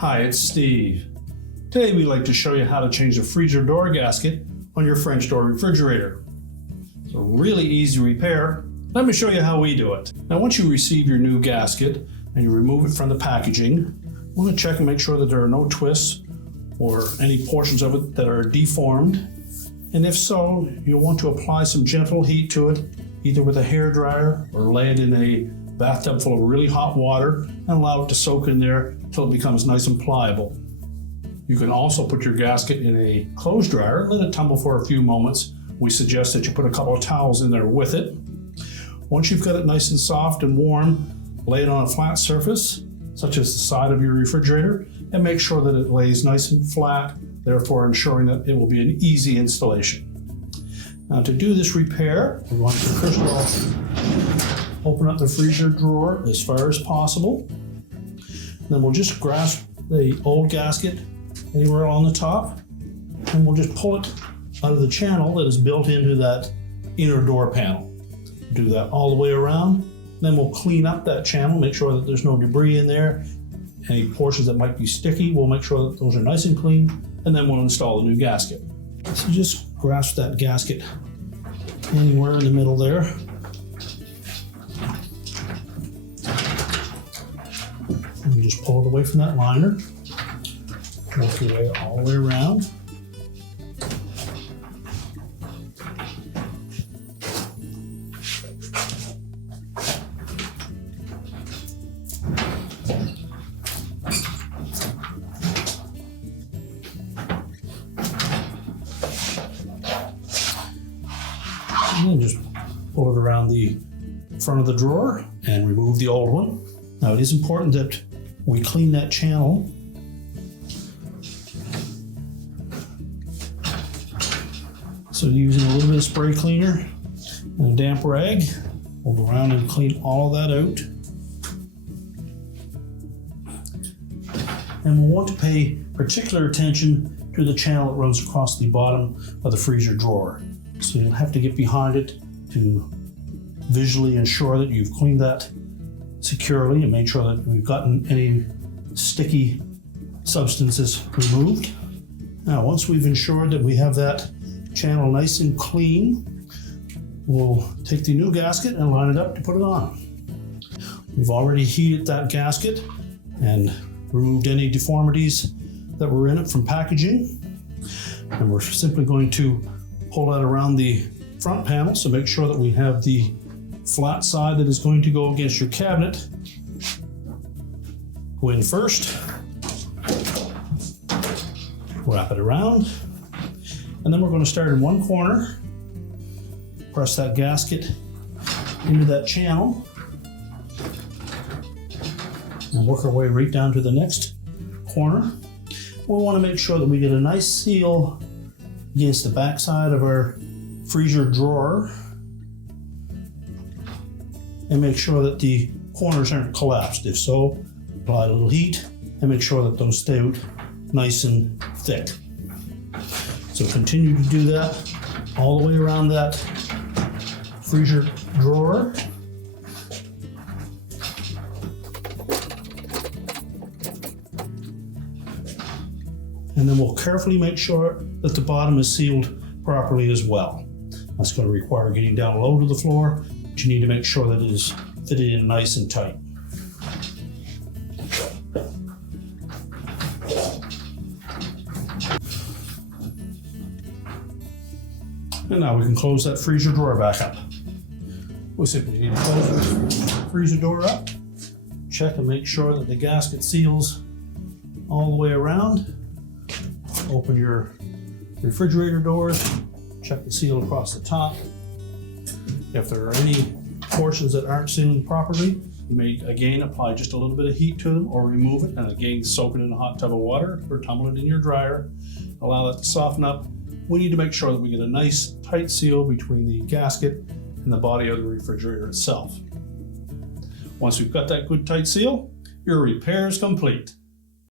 Hi, it's Steve. Today we'd like to show you how to change the freezer door gasket on your French door refrigerator. It's a really easy repair. Let me show you how we do it. Now once you receive your new gasket and you remove it from the packaging, you want to check and make sure that there are no twists or any portions of it that are deformed. And if so, you'll want to apply some gentle heat to it, either with a hairdryer or lay it in a bathtub full of really hot water and allow it to soak in there until it becomes nice and pliable. You can also put your gasket in a clothes dryer, let it tumble for a few moments. We suggest that you put a couple of towels in there with it. Once you've got it nice and soft and warm, lay it on a flat surface, such as the side of your refrigerator, and make sure that it lays nice and flat, therefore ensuring that it will be an easy installation. Now to do this repair, we want to first of all open up the freezer drawer as far as possible. Then we'll just grasp the old gasket anywhere on the top, and we'll just pull it out of the channel that is built into that inner door panel. Do that all the way around. Then we'll clean up that channel, make sure that there's no debris in there. Any portions that might be sticky, we'll make sure that those are nice and clean, and then we'll install the new gasket. So just grasp that gasket anywhere in the middle there. And you just pull it away from that liner. Work your way all the way around. And then just pull it around the front of the drawer and remove the old one. Now it is important that we clean that channel. So using a little bit of spray cleaner and a damp rag, we'll go around and clean all of that out. And we'll want to pay particular attention to the channel that runs across the bottom of the freezer drawer. So you'll have to get behind it to visually ensure that you've cleaned that securely and made sure that we've gotten any sticky substances removed. Now, once we've ensured that we have that channel nice and clean, we'll take the new gasket and line it up to put it on. We've already heated that gasket and removed any deformities that were in it from packaging. And we're simply going to pull that around the front panel, so make sure that we have the flat side that is going to go against your cabinet. Go in first, wrap it around, and then we're going to start in one corner, press that gasket into that channel, and work our way right down to the next corner. We want to make sure that we get a nice seal against the back side of our freezer drawer, and make sure that the corners aren't collapsed. If so, apply a little heat and make sure that those stay out nice and thick. So continue to do that all the way around that freezer drawer. And then we'll carefully make sure that the bottom is sealed properly as well. That's going to require getting down low to the floor, but you need to make sure that it is fitted in nice and tight. And now we can close that freezer door back up. We simply need to close the freezer door up, check and make sure that the gasket seals all the way around. Open your refrigerator doors, check the seal across the top. If there are any portions that aren't sealed properly, you may again apply just a little bit of heat to them or remove it, and again soak it in a hot tub of water or tumble it in your dryer. Allow that to soften up. We need to make sure that we get a nice tight seal between the gasket and the body of the refrigerator itself. Once we've got that good tight seal, your repair is complete.